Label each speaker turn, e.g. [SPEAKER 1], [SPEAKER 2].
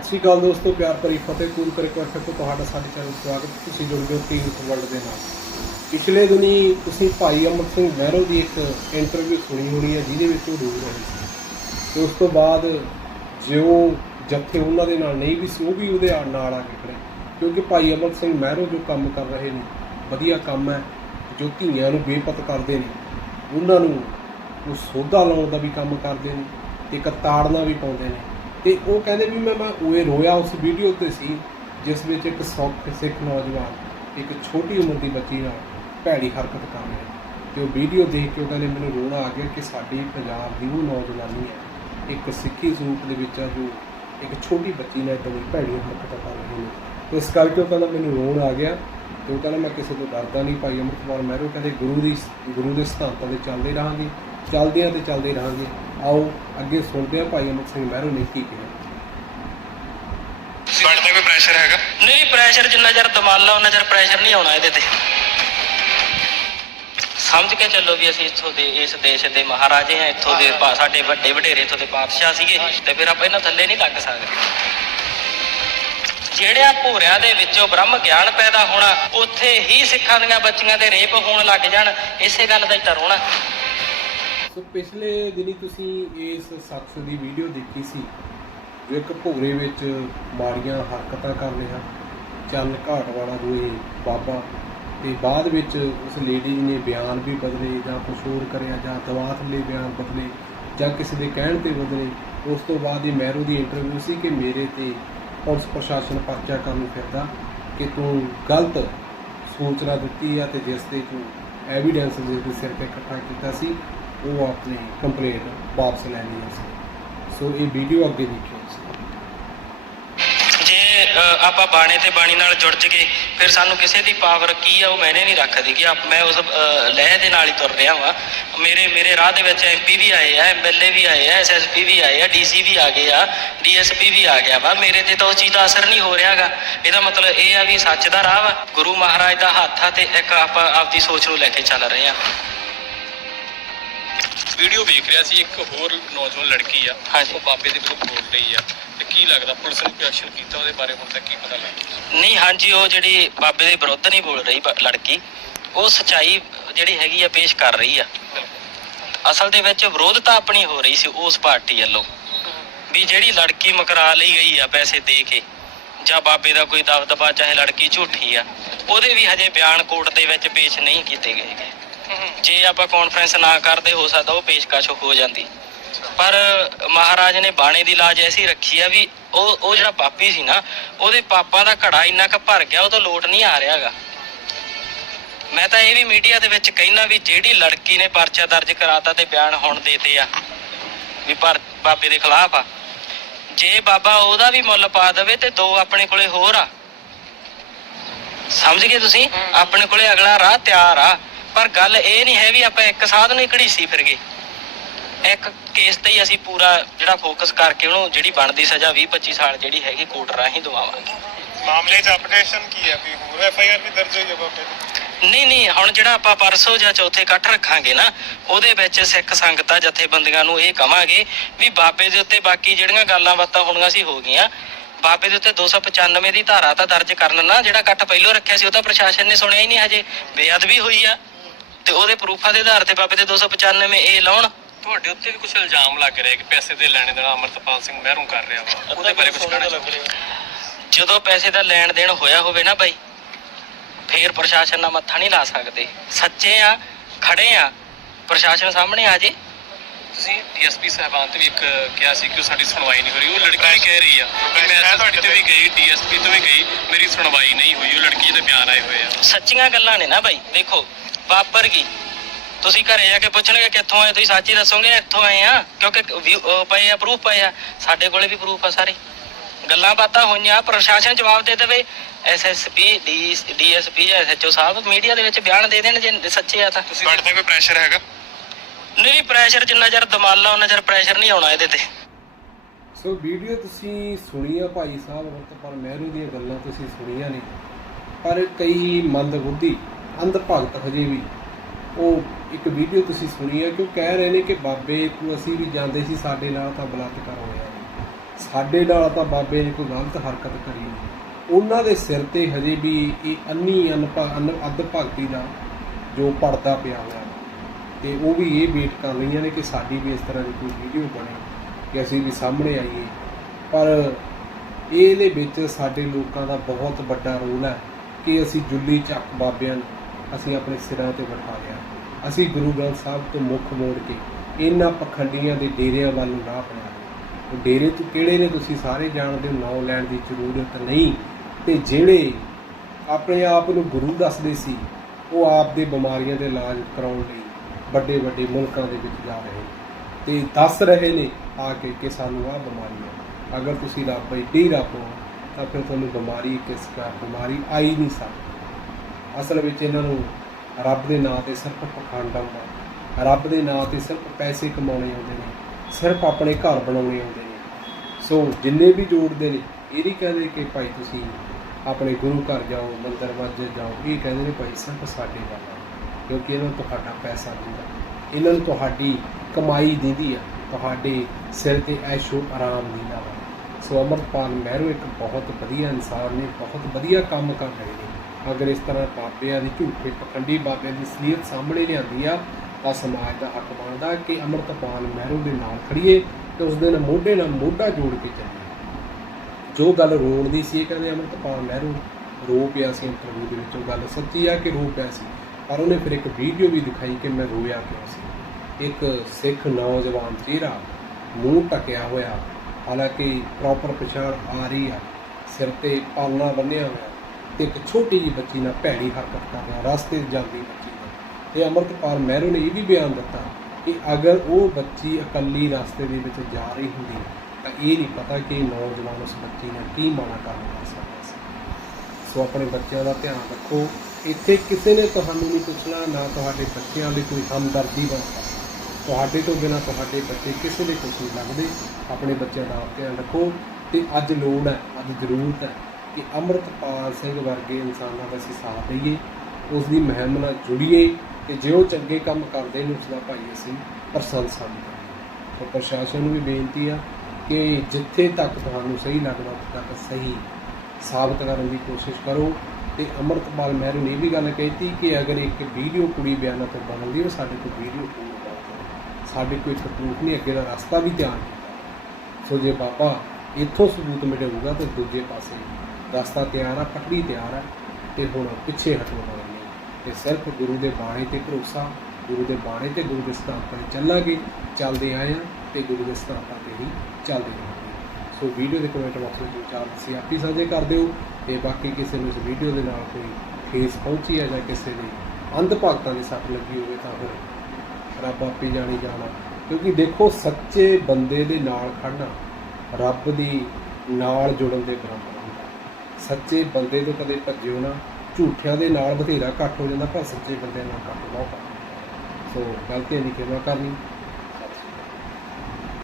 [SPEAKER 1] ਸਤਿ ਸ਼੍ਰੀ ਅਕਾਲ ਦੋਸਤੋ, ਪਿਆਰ ਭਰੀ ਫਤਿਹ ਕੂਲ ਕਰ ਕੇ ਤੋਂ ਤੁਹਾਡਾ ਸਾਡੇ ਚੈਨਲ ਸਵਾਗਤ ਤੁਸੀਂ ਜੁੜਦੇ ਹੋ ਟੀਮ ਵਰਲਡ ਦੇ ਨਾਲ। ਪਿਛਲੇ ਦਿਨੀ ਤੁਸੀਂ ਭਾਈ ਅਮਰ ਸਿੰਘ ਮਹਿਰੋ ਦੀ ਇੱਕ ਇੰਟਰਵਿਊ ਸੁਣੀ ਹੋਣੀ ਹੈ, ਜਿਹਦੇ ਵਿੱਚ ਉਹ ਰੋ ਰਹੇ ਸੀ। ਤੇ ਉਸ ਤੋਂ ਬਾਅਦ ਜਿਉਂ ਜੱਥੇ ਉਹਨਾਂ ਦੇ ਨਾਲ ਨਹੀਂ ਵੀ ਸੀ, ਉਹ ਵੀ ਉਹਦੇ ਨਾਲ ਆ ਕੇ ਖੜੇ। ਕਿਉਂਕਿ ਭਾਈ ਅਮਰ ਸਿੰਘ ਮਹਿਰੋ ਜੋ ਕੰਮ ਕਰ ਰਹੇ ਨੇ, ਵਧੀਆ ਕੰਮ ਹੈ, ਜੋ ਧੀਆਂ ਨੂੰ ਬੇਪਤ ਕਰਦੇ ਨੇ, ਉਹਨਾਂ ਨੂੰ ਉਹ ਸੋਧਾ ਲਾਉਣ ਦਾ ਵੀ ਕੰਮ ਕਰਦੇ ਨੇ ਤੇ ਇੱਕ ਤਾੜਨਾ ਵੀ ਪਾਉਂਦੇ ਨੇ। ਤੇ ਉਹ ਕਹਿੰਦੇ ਵੀ ਮੈਂ ਮੈਂ ਉਹ ਰੋਇਆ ਉਸ ਵੀਡੀਓ ਤੇ ਸੀ, ਜਿਸ ਵਿੱਚ ਇੱਕ ਸੌਖ ਸਿੱਖ ਨੌਜਵਾਨ ਇੱਕ ਛੋਟੀ ਉਮਰ ਦੀ ਬੱਚੀ ਨਾਲ ਭੈੜੀ ਹਰਕਤ ਕਰ ਰਿਹਾ ਤੇ ਉਹ ਵੀਡੀਓ ਦੇਖ ਕੇ ਉਹ ਕਹਿੰਦੇ, ਮੈਨੂੰ ਰੋਣਾ ਆ ਗਿਆ ਕਿ ਸਾਡੀ ਪੰਜਾਬ ਦੀ ਉਹ ਨੌਜਵਾਨੀ ਹੈ। ਇੱਕ ਸਿੱਖੀ ਸਰੂਪ ਦੇ ਵਿੱਚ ਆ ਜੋ ਇੱਕ ਛੋਟੀ ਬੱਚੀ ਨਾਲ ਇਦਾਂ ਦੀ ਭੈੜੀ ਹਰਕਤ ਕਰ ਰਹੀ ਹੈ। ਇਸ ਕਰਕੇ ਉਹ ਕਹਿੰਦਾ ਮੈਨੂੰ ਰੋਣ ਆ ਗਿਆ ਤੇ ਉਹ ਕਹਿੰਦਾ, ਮੈਂ ਕਿਸੇ ਤੋਂ ਡਰਦਾ ਨਹੀਂ ਭਾਈ ਅਮਰਤਪਾਲ ਮਹਿਰੋ ਕਹਿੰਦੇ ਗੁਰੂ ਦੀ ਗੁਰੂ ਦੇ ਸਿਧਾਂਤਾਂ ਤੇ ਚੱਲਦੇ ਰਹਾਂਗੇ, ਚੱਲਦਿਆਂ ਤੇ ਚੱਲਦੇ ਰਹਾਂਗੇ। ਆਓ ਅੱਗੇ ਸੁਣਦੇ ਹਾਂ ਭਾਈ ਅਮਰ ਸਿੰਘ ਮਹਿਰੋ ਨੇ ਕੀ ਕਿਹਾ।
[SPEAKER 2] ਤੇ ਕੋਈ ਪ੍ਰੈਸ਼ਰ ਹੈਗਾ।
[SPEAKER 3] ਨਹੀਂ ਪ੍ਰੈਸ਼ਰ ਜਿੰਨਾ ਚਿਰ ਦਮਾਲਾ ਉਹਨਾਂ ਚਿਰ ਪ੍ਰੈਸ਼ਰ ਨਹੀਂ ਆਉਣਾ ਇਹਦੇ ਤੇ। ਸਮਝ ਕੇ ਚੱਲੋ ਵੀ ਅਸੀਂ ਇੱਥੋਂ ਦੇ ਇਸ ਦੇਸ਼ ਦੇ ਮਹਾਰਾਜੇ ਆ ਇੱਥੋਂ ਦੇ ਪਾ- ਸਾਡੇ ਵੱਡੇ ਵਡੇਰੇ ਇੱਥੋਂ ਦੇ ਬਾਦਸ਼ਾਹ ਸੀਗੇ ਤੇ ਫਿਰ ਆਪਾਂ ਇਹਨਾਂ ਥੱਲੇ ਨਹੀਂ ਲੱਗ ਸਕਦੇ। ਜਿਹੜਿਆਂ ਭੋਰਿਆਂ ਦੇ ਵਿੱਚੋਂ ਬ੍ਰਹਮ ਗਿਆਨ ਪੈਦਾ ਹੋਣਾ ਉੱਥੇ ਹੀ ਸਿੱਖਾਂ ਦੀਆਂ ਬੱਚੀਆਂ ਦੇ ਰੇਪ ਹੋਣ ਲੱਗ ਜਾਣ ਇਸੇ ਗੱਲ ਦਾ ਹੀ ਤਾਂ ਰੋਣਾ
[SPEAKER 1] ਸੋ ਪਿਛਲੇ ਦਿਨੀ ਤੁਸੀਂ ਇਸ ਸ਼ਖਸ ਦੀ ਵੀਡੀਓ ਦੇਖੀ ਸੀ, ਜੋ ਇੱਕ ਭੋਰੇ ਵਿੱਚ ਮਾੜੀਆਂ ਹਰਕਤਾਂ ਕਰ ਰਿਹਾ, ਚੰਨ ਘਾਟ ਵਾਲਾ ਜੋ ਬਾਬਾ, ਤੇ ਬਾਅਦ ਵਿੱਚ ਉਸ ਲੇਡੀ ਨੇ ਬਿਆਨ ਵੀ ਬਦਲੇ ਜਾਂ ਕੁਝ ਹੋਰ ਕਰਿਆ, ਜਾਂ ਦਵਾ ਲਈ ਬਿਆਨ ਬਦਲੇ, ਜਾਂ ਕਿਸੇ ਦੇ ਕਹਿਣ ਤੇ ਬਦਲੇ, ਉਸ ਤੋਂ ਬਾਅਦ ਇਹ ਮਹਿਰੂ ਦੀ ਇੰਟਰਵਿਊ ਸੀ ਕਿ ਮੇਰੇ ਤੇ ਪੁਲਿਸ ਪ੍ਰਸ਼ਾਸਨ ਪਰਚਾ ਕਰਨ ਫਿਰਦਾ ਕਿ ਤੂੰ ਗਲਤ ਸੂਚਨਾ ਦਿੱਤੀ ਆ ਤੇ ਜਿਸ ਤੇ ਤੂੰ ਐਵੀਡੈਂਸ ਜਿਸ ਦੇ ਸਿਰ ਤੇ ਇਕੱਠਾ ਕੀਤਾ ਸੀ। ਉਹ ਆਪਣੀ ਕੰਪਲੇਂਟ ਵਾਪਸ ਲੈ ਲਈ ਸੀ। ਸੋ ਇਹ ਵੀਡੀਓ ਅੱਗੇ ਦੇਖਿਓ
[SPEAKER 3] ਜੇ ਅ, ਆਪਾਂ ਬਾਣੇ ਤੇ ਬਾਣੀ ਨਾਲ ਜੁੜ ਜਗੇ ਫਿਰ ਸਾਨੂੰ ਕਿਸੇ ਦੀ ਪਾਵਰ ਕੀ ਆ ਉਹ ਮੈਨੇ ਨਹੀਂ ਰੱਖਦੀ ਕਿ ਆਪ- ਮੈਂ ਉਸ ਅ, ਲਹਿ ਦੇ ਨਾਲ ਹੀ ਤੁਰ ਰਿਹਾ ਹਾਂ ਮੇਰੇ ਮੇਰੇ ਰਾਹ ਦੇ ਵਿੱਚ ਐਮਪੀ ਵੀ ਆਏ ਆ ਐਮਐਲਏ ਵੀ ਆਏ ਆ ਐਸਐਸਪੀ ਵੀ ਆਏ ਆ ਡੀਸੀ ਵੀ ਆ ਗਏ ਆ ਡੀਐਸਪੀ ਵੀ ਆ ਗਿਆ ਵਾ। ਮੇਰੇ ਤੇ ਤਾਂ ਉਹ ਚੀਜ਼ ਦਾ ਅਸਰ ਨਹੀਂ ਹੋ ਰਿਹਾਗਾ। ਇਹਦਾ ਮਤਲਬ ਇਹ ਆ ਵੀ ਸੱਚ ਦਾ ਰਾਹ ਵਾ। ਗੁਰੂ ਮਹਾਰਾਜ ਦਾ ਹੱਥ ਆ ਤੇ ਇੱਕ ਆਪਾਂ ਆਪਦੀ ਸੋਚ ਨੂੰ ਲੈ ਕੇ ਚੱਲ ਰਹੇ ਆ।
[SPEAKER 2] ਵੀਡੀਓ ਵੇਖ ਰਿਹਾ ਸੀ ਇੱਕ ਹੋਰ ਨੌਜਵਾਨ ਲੜਕੀ ਆ
[SPEAKER 3] ਹਾਂਜੀ।
[SPEAKER 2] ਉਹ ਬਾਬੇ ਦੇ ਵਿਰੁੱਧ ਬੋਲ ਰਹੀ ਆ ਤੇ ਕੀ ਲੱਗਦਾ ਪੁਲਿਸ ਨੇ ਕੋਈ ਐਕਸ਼ਨ ਕੀਤਾ ਉਹਦੇ ਬਾਰੇ ਹੁਣ ਤੱਕ ਕੀ ਪਤਾ ਲੱਗਦਾ
[SPEAKER 3] ਨਹੀਂ ਹਾਂਜੀ ਉਹ ਜਿਹੜੀ ਬਾਬੇ ਦੇ ਵਿਰੁੱਧ ਨਹੀਂ ਬੋਲ ਰਹੀ ਬ- ਲੜਕੀ ਉਹ ਸਚਾਈ ਜਿਹੜੀ ਹੈਗੀ ਆ ਪੇਸ਼ ਕਰ ਰਹੀ ਆ ਅਸਲ ਦੇ ਵਿੱਚ ਵਿਰੋਧਤਾ ਆਪਣੀ ਹੋ ਰਹੀ ਸੀ ਉਸ ਪਾਰਟੀ ਵੱਲੋਂ ਵੀ ਜਿਹੜੀ ਲੜਕੀ ਮਕਰਾ ਲਈ ਗਈ ਆ ਪੈਸੇ ਦੇ ਕੇ ਜਾਂ ਬਾਬੇ ਦਾ ਕੋਈ ਦਬਦਬਾ ਚਾਹੇ ਲੜਕੀ ਝੂਠੀ ਆ ਉਹਦੇ ਵੀ ਹਜੇ ਬਿਆਨ ਕੋਰਟ ਦੇ ਵਿੱਚ ਪੇਸ਼ ਨਹੀਂ ਕੀਤੇ ਗਏ ਗੇ। ਜੇ ਆਪਾਂ ਕਾਨਫਰੰਸ ਨਾ ਕਰਦੇ ਹੋ ਸਕਦਾ ਉਹ ਪੇਸ਼ਕਸ਼ ਹੋ ਜਾਂਦੀ। ਪਰ ਮਹਾਰਾਜ ਨੇ ਬਾਣੇ ਦੀ ਲਾਜ ਐਸੀ ਰੱਖੀ ਆ ਵੀ ਉਹ ਉਹ ਜਿਹੜਾ ਪਾਪੀ ਸੀ ਨਾ ਉਹਦੇ ਪਾਪਾਂ ਦਾ ਘੜਾ ਇੰਨਾ ਕੁ ਭਰ ਗਿਆ ਉਹ ਤੋਂ ਲੋਟ ਨਹੀਂ ਆ ਰਿਹਾਗਾ ਮੈਂ ਤਾਂ ਇਹ ਵੀ ਮੀਡੀਆ ਦੇ ਵਿੱਚ ਕਹਿਣਾ ਵੀ ਜਿਹੜੀ ਲੜਕੀ ਨੇ ਪਰਚਾ ਦਰਜ ਕਰਾਤਾ ਤੇ ਬਿਆਨ ਹੁਣ ਦੇਤੇ ਆ ਵੀ ਪਰ ਬਾਬੇ ਦੇ ਖਿਲਾਫ ਆ। ਜੇ ਬਾਬਾ ਉਹਦਾ ਵੀ ਮੁੱਲ ਪਾ ਦੇਵੇ ਤੇ ਦੋ ਆਪਣੇ ਕੋਲੇ ਹੋਰ ਆ। ਸਮਝ ਗਏ ਤੁਸੀਂ? ਆਪਣੇ ਕੋਲੇ ਅਗਲਾ ਰਾਹ ਤਿਆਰ ਆ। ਪਰ ਗੱਲ ਇਹ ਨਹੀਂ ਹੈ ਵੀ ਆਪਾਂ ਇੱਕ ਸਾਧ ਨੂੰ ਹੀ ਘੜੀਸੀ ਫਿਰ ਗਏ। ਇੱਕ ਕੇਸ ਤੇ ਹੀ ਅਸੀਂ ਪੂਰਾ ਜਿਹੜਾ ਫੋਕਸ ਕਰਕੇ ਉਹਨੂੰ ਜਿਹੜੀ ਬਣਦੀ ਸਜ਼ਾ 20 25 ਸਾਲ ਜਿਹੜੀ ਹੈਗੀ ਕੋਰਟ ਰਾਹੀਂ ਦਵਾਵਾਂਗੇ।
[SPEAKER 2] ਮਾਮਲੇ 'ਚ ਅਪਡੇਸ਼ਨ ਕੀ ਹੈ? ਵੀ ਹੋਰ ਐਫ ਆਈ ਆਰ ਵੀ ਦਰਜ ਹੋਈ ਹੈ ਬਾਬੇ
[SPEAKER 3] ਨਹੀਂ ਨਹੀਂ ਹੁਣ ਜਿਹੜਾ ਆਪਾਂ ਪਰਸੋਂ ਜਾਂ ਚੌਥੇ ਇਕੱਠ ਰੱਖਾਂਗੇ ਨਾ ਉਹਦੇ ਵਿੱਚ ਸਿੱਖ ਸੰਗਤਾਂ ਜਥੇਬੰਦੀਆਂ ਨੂੰ ਇਹ ਕਵਾਂਗੇ ਵੀ ਬਾਬੇ ਦੇ ਉੱਤੇ ਬਾਕੀ ਜਿਹੜੀਆਂ ਗੱਲਾਂ ਬਾਤਾਂ ਹੋਣੀਆਂ ਸੀ ਹੋ ਗਈਆਂ। ਬਾਬੇ ਦੇ ਉੱਤੇ 295 ਦੀ ਧਾਰਾ ਤਾਂ ਦਰਜ ਕਰਨ ਨਾ ਜਿਹੜਾ ਇਕੱਠ ਪਹਿਲੋਂ ਰੱਖਿਆ ਸੀ ਉਹ ਤਾਂ ਪ੍ਰਸ਼ਾਸਨ ਨੇ ਸੁਣਿਆ ਹੀ ਨਹੀਂ ਹਜੇ। ਬੇਅਦਬੀ ਹੋਈ ਆ। ਤੇ ਉਹਦੇ ਪ੍ਰੂਫਾਂ ਦੇ ਆਧਾਰ ਤੇ ਬਾਬੇ ਦੇ 295 ਇਹ ਲਾਉਣ।
[SPEAKER 2] ਤੁਹਾਡੇ ਉੱਤੇ ਵੀ ਕੁਝ ਇਲਜ਼ਾਮ ਲੱਗ ਰਿਹਾ ਕਿ ਪੈਸੇ ਦੇ ਲੈਣੇ ਦੇਣਾ ਅਮਰਤਪਾਲ ਸਿੰਘ ਮਹਿਰੋਂ ਕਰ ਰਿਹਾ ਵਾ। ਉਹਦੇ ਬਾਰੇ ਕੁਝ ਕਹਿਣਾ ਚਾਹੁੰਦੇ
[SPEAKER 3] ਜਦੋਂ ਪੈਸੇ ਦਾ ਲੈਣ ਦੇਣ ਹੋਇਆ ਹੋਵੇ ਨਾ ਬਾਈ ਫੇਰ ਪ੍ਰਸ਼ਾਸਨ ਨਾਲ ਮੱਥਾ ਨਹੀਂ ਲਾ ਸਕਦੇ। ਸੱਚੇ ਆ ਖੜੇ ਆ ਪ੍ਰਸ਼ਾਸਨ ਸਾਹਮਣੇ ਆ ਜੇ।
[SPEAKER 2] ਤੁਸੀਂ ਡੀਐਸਪੀ ਸਾਹਿਬਾਨ ਤੇ ਵੀ ਇੱਕ ਕਿਹਾ ਸੀ ਕਿ ਉਹ ਸਾਡੀ ਸੁਣਵਾਈ ਨਹੀਂ ਹੋ ਰਹੀ। ਉਹ ਲੜਕੀ ਵੀ ਕਹਿ ਰਹੀ ਆ ਕਿ ਮੈਂ ਐਸਐਸਪੀ ਤੇ ਵੀ ਗਈ ਡੀਐਸਪੀ ਤੇ ਵੀ ਗਈ ਮੇਰੀ ਸੁਣਵਾਈ ਨਹੀਂ ਹੋਈ ਉਹ ਲੜਕੀ ਦੇ ਬਿਆਨ ਆਏ ਹੋਏ ਆ।
[SPEAKER 3] ਸੱਚੀਆਂ ਗੱਲਾਂ ਨੇ ਨਾ ਬਾਈ। ਦੇਖੋ ਬਾਬਰ ਕੀ ਤੁਸੀਂ ਘਰੇ ਜਾ ਕੇ ਪੁੱਛਣਗੇ ਕਿੱਥੋਂ ਆਏ ਤੁਸੀਂ ਸੱਚ ਦੱਸੋਗੇ ਇੱਥੋਂ ਆਏ ਆ ਕਿਉਂਕਿ ਪਏ ਆ ਪ੍ਰੂਫ ਪਏ ਆ। ਸਾਡੇ ਕੋਲੇ ਵੀ ਪ੍ਰੂਫ ਆ ਸਾਰੇ। ਗੱਲਾਂ ਬਾਤਾਂ ਹੋਈਆਂ ਪ੍ਰਸ਼ਾਸਨ ਜਵਾਬ ਦੇ ਦੇਵੇ। ਐਸਐਸਪੀ ਡੀਐਸਪੀ ਜਾਂ ਐਸਐਚਓ ਸਾਹਿਬ ਮੀਡੀਆ ਦੇ ਵਿੱਚ ਬਿਆਨ ਦੇ ਦੇਣ ਜੇ ਸੱਚੇ ਆ ਤਾਂ।
[SPEAKER 2] ਤੁਹਾਡੇ ਤੇ ਕੋਈ ਪ੍ਰੈਸ਼ਰ ਹੈਗਾ?
[SPEAKER 3] ਨਹੀਂ ਪ੍ਰੈਸ਼ਰ ਜਿੰਨਾ ਚਿਰ ਦਮਾਲਾ ਉਹਨਾਂ ਚਿਰ ਪ੍ਰੈਸ਼ਰ ਨਹੀਂ ਆਉਣਾ ਇਹਦੇ ਤੇ।
[SPEAKER 1] ਸੋ ਵੀਡੀਓ ਤੁਸੀਂ ਸੁਣੀਆਂ ਭਾਈ ਸਾਹਿਬ ਅਮਰਤਪਾਲ ਮਹਿਰੂ ਦੀਆਂ ਗੱਲਾਂ ਤੁਸੀਂ ਸੁਣੀਆਂ ਨੇ ਪਰ ਕਈ ਮੰਦਬੁੱਧੀ ਅੰਧ ਭਗਤ ਹਜੇ ਵੀ। ਉਹ ਇੱਕ ਵੀਡੀਓ ਤੁਸੀਂ ਸੁਣੀ ਹੈ ਕਿ ਉਹ ਕਹਿ ਰਹੇ ਨੇ ਕਿ ਬਾਬੇ ਤੂੰ ਅਸੀਂ ਵੀ ਜਾਂਦੇ ਸੀ, ਸਾਡੇ ਨਾਲ ਤਾਂ ਬਲਾਤਕਾਰ ਹੋਇਆ। ਸਾਡੇ ਨਾਲ ਤਾਂ ਬਾਬੇ ਨੇ ਕੋਈ ਗਲਤ ਹਰਕਤ ਕਰੀ ਉਹਨਾਂ ਦੇ ਸਿਰ ਤੇ ਹਜੇ ਵੀ ਇਹ ਅੰਨੀ ਅਨਪਾ ਅਨ ਅੱਧ ਭਗਤੀ ਦਾ ਜੋ ਪੜਦਾ ਪਿਆ ਹੋਇਆ। ਤੇ ਉਹ ਵੀ ਇਹ ਵੇਟ ਕਰ ਰਹੀਆਂ ਨੇ ਕਿ ਸਾਡੀ ਵੀ ਇਸ ਤਰ੍ਹਾਂ ਦੀ ਕੋਈ ਵੀਡੀਓ ਬਣੇ, ਕਿ ਅਸੀਂ ਵੀ ਸਾਹਮਣੇ ਆਈਏ। ਪਰ ਇਹਦੇ ਵਿੱਚ ਸਾਡੇ ਲੋਕਾਂ ਦਾ ਬਹੁਤ ਵੱਡਾ ਰੋਲ ਹੈ ਕਿ ਅਸੀਂ ਜੁੱਲੀ ਚੱਕ ਬਾਬਿਆਂ ਨੂੰ। ਅਸੀਂ ਆਪਣੇ ਸਿਰਾਂ ਤੇ ਬਿਠਾ ਲਿਆ। ਅਸੀਂ ਗੁਰੂ ਗ੍ਰੰਥ ਸਾਹਿਬ ਤੋਂ ਮੁੱਖ ਮੋੜ ਕੇ ਇਹਨਾਂ ਪਖੰਡੀਆਂ ਦੇ ਡੇਰਿਆਂ ਵੱਲ ਨੂੰ ਰਾਹ। ਬਣਾ ਉਹ ਡੇਰੇ ਤੋਂ ਕਿਹੜੇ ਨੇ ਤੁਸੀਂ ਸਾਰੇ ਜਾਣਦੇ ਹੋ, ਨਾਂ ਲੈਣ ਦੀ ਜ਼ਰੂਰਤ ਨਹੀਂ। ਤੇ ਜਿਹੜੇ ਆਪਣੇ ਆਪ ਨੂੰ ਗੁਰੂ ਦੱਸਦੇ ਸੀ, ਉਹ ਆਪ ਦੇ ਬਿਮਾਰੀਆਂ ਦੇ ਇਲਾਜ ਕਰਾਉਣ ਲਈ ਵੱਡੇ ਵੱਡੇ ਮੁਲਕਾਂ ਦੇ ਵਿੱਚ ਜਾ ਰਹੇ ਨੇ। ਤੇ ਦੱਸ ਰਹੇ ਨੇ ਆ ਕੇ ਕਿ ਸਾਨੂੰ ਆਹ ਬਿਮਾਰੀ ਹੈ। ਅਗਰ ਤੁਸੀਂ ਰੱਬ ਏਡੇ ਹੀ ਰੱਬ ਹੋ ਤਾਂ ਫਿਰ ਤੁਹਾਨੂੰ ਬਿਮਾਰੀ ਕਿਸ ਕਾ ਬਿਮਾਰੀ ਆਈ ਨਹੀਂ ਸਕਦੀ। ਅਸਲ ਵਿੱਚ ਇਹਨਾਂ ਨੂੰ ਰੱਬ ਦੇ ਨਾਂ ਤੇ ਸਿਰਫ ਪਖੰਡ ਆਉਂਦਾ ਰੱਬ ਦੇ ਨਾਂ ਤੇ ਸਿਰਫ ਪੈਸੇ ਕਮਾਉਣੇ ਆਉਂਦੇ ਨੇ, ਸਿਰਫ ਆਪਣੇ ਘਰ ਬਣਾਉਣੇ ਆਉਂਦੇ ਨੇ। ਸੋ ਜਿੰਨੇ ਵੀ ਜੋੜਦੇ ਨੇ, ਇਹ ਨਹੀਂ ਕਹਿੰਦੇ ਕਿ ਭਾਈ ਤੁਸੀਂ ਆਪਣੇ ਗੁਰੂ ਘਰ ਜਾਓ, ਮੰਦਰ ਮਸਜਿਦ ਜਾਓ, ਇਹ ਕਹਿੰਦੇ ਨੇ ਭਾਈ ਸਿਰਫ ਸਾਡੇ ਵੱਲ ਕਿਉਂਕਿ ਇਹਨਾਂ ਨੂੰ ਤੁਹਾਡਾ ਪੈਸਾ ਦਿੰਦਾ। ਇਹਨਾਂ ਨੂੰ ਤੁਹਾਡੀ ਕਮਾਈ ਦਿੰਦੀ ਆ, ਤੁਹਾਡੇ ਸਿਰ ਤੇ ਐਸ਼ੋ ਆਰਾਮ ਦਿੰਦਾ ਵਾ। ਸੋ ਅਮਰਪਾਲ ਮਹਿਰੋ ਇੱਕ ਬਹੁਤ ਵਧੀਆ ਇਨਸਾਨ ਨੇ, ਬਹੁਤ ਵਧੀਆ ਕੰਮ ਕਰ ਰਹੇ ਨੇ। ਅਗਰ ਇਸ ਤਰ੍ਹਾਂ ਬਾਬਿਆਂ ਦੀ ਝੂਠੇ ਪਖੰਡੀ ਬਾਬਿਆਂ ਦੀ ਸਲੀਅਤ ਸਾਹਮਣੇ ਲਿਆਂਦੀ ਆ, ਤਾਂ ਸਮਾਜ ਦਾ ਹੱਕ ਬਣਦਾ ਕਿ ਅਮਰਪਾਲ ਮਹਿਰੋ ਦੇ ਨਾਲ ਖੜੀਏ ਤੇ ਉਸ ਦੇ ਨਾਲ ਮੋਢੇ ਨਾਲ ਮੋਢਾ ਜੋੜ ਕੇ ਚੱਲੀਏ। ਜੋ ਗੱਲ ਰੋਣ ਦੀ ਸੀ, ਇਹ ਕਹਿੰਦੇ ਅਮਰਪਾਲ ਮਹਿਰੋ, ਰੋ ਪਿਆ ਸੀ ਇੰਟਰਵਿਊ ਦੇ ਵਿੱਚ। ਉਹ ਗੱਲ ਸੱਚੀ ਆ ਕਿ ਰੋ ਪਿਆ ਸੀ? ਪਰ ਉਹਨੇ ਫਿਰ ਇੱਕ ਵੀਡੀਓ ਵੀ ਦਿਖਾਈ ਕਿ ਮੈਂ ਰੋਇਆ ਕਿਉਂ ਸੀ? ਇੱਕ ਸਿੱਖ ਨੌਜਵਾਨ ਚਿਹਰਾ ਮੂੰਹ ਟਕਿਆ ਹੋਇਆ, ਹਾਲਾਂਕਿ ਪ੍ਰੋਪਰ ਪਛਾਣ ਆ ਰਹੀ ਆ। ਸਿਰ ਤੇ ਪਾਲਣਾ ਬੰਨਿਆ ਹੋਇਆ। ਤੇ ਇੱਕ ਛੋਟੀ ਜਿਹੀ ਬੱਚੀ ਨਾਲ ਭੈੜੀ ਹਰਕਤ ਕਰ ਰਿਹਾ, ਰਸਤੇ 'ਚ ਜਾਂਦੀ ਬੱਚੀ ਨਾਲ। ਤੇ ਅਮਰਤਪਾਲ ਮਹਿਰੋ ਨੇ ਇਹ ਵੀ ਬਿਆਨ ਦਿੱਤਾ ਕਿ ਅਗਰ ਉਹ ਬੱਚੀ ਇਕੱਲੀ ਰਸਤੇ ਦੇ ਵਿੱਚ ਜਾ ਰਹੀ ਹੁੰਦੀ, ਤਾਂ ਇਹ ਨਹੀਂ ਪਤਾ ਕਿ ਨੌਜਵਾਨ ਉਸ ਬੱਚੀ ਨਾਲ ਕੀ ਮਾੜਾ ਕੰਮ ਕਰ ਸਕਦਾ ਸੀ। ਸੋ ਆਪਣੇ ਬੱਚਿਆਂ ਦਾ ਧਿਆਨ ਰੱਖੋ। ਇੱਥੇ ਕਿਸੇ ਨੇ ਤੁਹਾਨੂੰ ਨਹੀਂ ਪੁੱਛਣਾ, ਨਾ ਤੁਹਾਡੇ ਬੱਚਿਆਂ ਲਈ ਕੋਈ ਹਮਦਰਦੀ ਬਣ ਸਕਦੀ। ਤੁਹਾਡੇ ਤੋਂ ਬਿਨਾ ਤੁਹਾਡੇ ਬੱਚੇ ਕਿਸੇ ਦੇ ਕੁਝ ਨਹੀਂ ਲੱਗਦੇ। ਆਪਣੇ ਬੱਚਿਆਂ ਦਾ ਧਿਆਨ ਰੱਖੋ ਤੇ ਅੱਜ ਲੋੜ ਹੈ, ਅੱਜ ਜ਼ਰੂਰਤ ਹੈ ਕਿ ਅੰਮ੍ਰਿਤਪਾਲ ਸਿੰਘ ਵਰਗੇ ਇਨਸਾਨਾਂ ਦਾ ਅਸੀਂ ਸਾਥ ਦਈਏ ਉਸ ਦੀ ਮੁਹਿੰਮ ਨਾਲ ਜੁੜੀਏ ਤੇ ਜੇ ਉਹ ਚੰਗੇ ਕੰਮ ਕਰਦੇ ਨੇ ਉਸ ਦਾ ਭਾਈ ਅਸੀਂ ਪ੍ਰਸ਼ੰਸਾ ਵੀ ਕਰੀਏ। ਤੇ ਪ੍ਰਸ਼ਾਸਨ ਨੂੰ ਵੀ ਬੇਨਤੀ ਆ ਕਿ ਜਿੱਥੇ ਤੱਕ ਤੁਹਾਨੂੰ ਸਹੀ ਲੱਗਦਾ, ਉੱਥੇ ਤੱਕ ਸਹੀ ਸਾਬਤ ਕਰਨ ਦੀ ਕੋਸ਼ਿਸ਼ ਕਰੋ। ਤੇ ਅਮਰਤਪਾਲ ਮਹਿਰੂ ਨੇ ਇਹ ਵੀ ਗੱਲ ਕਹੀਤੀ ਕਿ ਅਗਰ ਇੱਕ ਵੀਡੀਓ ਕੁੜੀ ਬਿਆਨਾਂ ਤੋਂ ਬਣਦੀ ਉਹ ਸਾਡੇ ਕੋਲ ਵੀਡੀਓ ਪੂਰੀ ਸਾਡੇ ਕੋਈ ਤਕਲੀਫ ਨਹੀਂ, ਅੱਗੇ ਦਾ ਰਸਤਾ ਵੀ ਧਿਆਨ ਕੀਤਾ ਸੋ ਜੇ ਬਾਬਾ ਇੱਥੋਂ ਸਬੂਤ ਮਿਲੇਗਾ ਤੇ ਦੂਜੇ ਪਾਸੇ ਰਸਤਾ ਤਿਆਰ ਆ, ਪਟੜੀ ਤਿਆਰ ਆ ਤੇ ਹੁਣ ਪਿੱਛੇ ਹਟਣ ਵਾਲੇ ਨਹੀਂ ਤੇ ਸਿਰਫ ਗੁਰੂ ਦੇ ਬਾਣੇ ਤੇ ਭਰੋਸਾ, ਗੁਰੂ ਦੇ ਬਾਣੇ ਤੇ ਗੁਰੂ ਦੇ ਸਿਧਾਂਤਾਂ ਤੇ ਚੱਲਾਂਗੇ, ਚੱਲਦੇ ਆਏ ਆ ਤੇ ਗੁਰੂ ਦੇ ਸਿਧਾਂਤਾਂ ਤੇ ਹੀ ਚੱਲਦੇ ਰਹਾਂਗੇ। ਸੋ ਵੀਡੀਓ ਦੇ ਕਮੈਂਟ ਬਾਕਸ ਵਿੱਚ ਵਿਚਾਰ ਤੁਸੀਂ ਆਪੀ ਸਾਂਝੇ ਕਰ ਦਿਓ ਤੇ ਬਾਕੀ ਕਿਸੇ ਨੂੰ ਇਸ ਵੀਡੀਓ ਦੇ ਨਾਲ ਕੋਈ ਠੇਸ ਪਹੁੰਚੀ ਹੈ ਜਾਂ ਕਿਸੇ ਦੇ ਅੰਧ ਭਗਤਾਂ ਦੀ ਸੱਟ ਲੱਗੀ ਹੋਵੇ ਤਾਂ ਫਿਰ ਰੱਬ ਆਪੇ ਜਾਣੀ ਜਾਣਾ। ਕਿਉਂਕਿ ਦੇਖੋ, ਸੱਚੇ ਬੰਦੇ ਦੇ ਨਾਲ ਖੜਨਾ ਰੱਬ ਦੀ ਨਾਲ ਜੁੜਨ ਦੇ ਬਰਾਬਰ ਸੱਚੇ ਬੰਦੇ ਤੋਂ ਕਦੇ ਭੱਜਿਓ ਨਾ, ਝੂਠਿਆਂ ਦੇ ਨਾਲ ਬਥੇਰਾ ਘੱਟ ਹੋ ਜਾਂਦਾ, ਪਰ ਸੱਚੇ ਬੰਦੇ ਨਾਲ ਘੱਟ ਬਹੁਤ ਸੋ ਗਲਤੀਆਂ ਦੀ ਖਿਮਾ ਕਰਨੀ।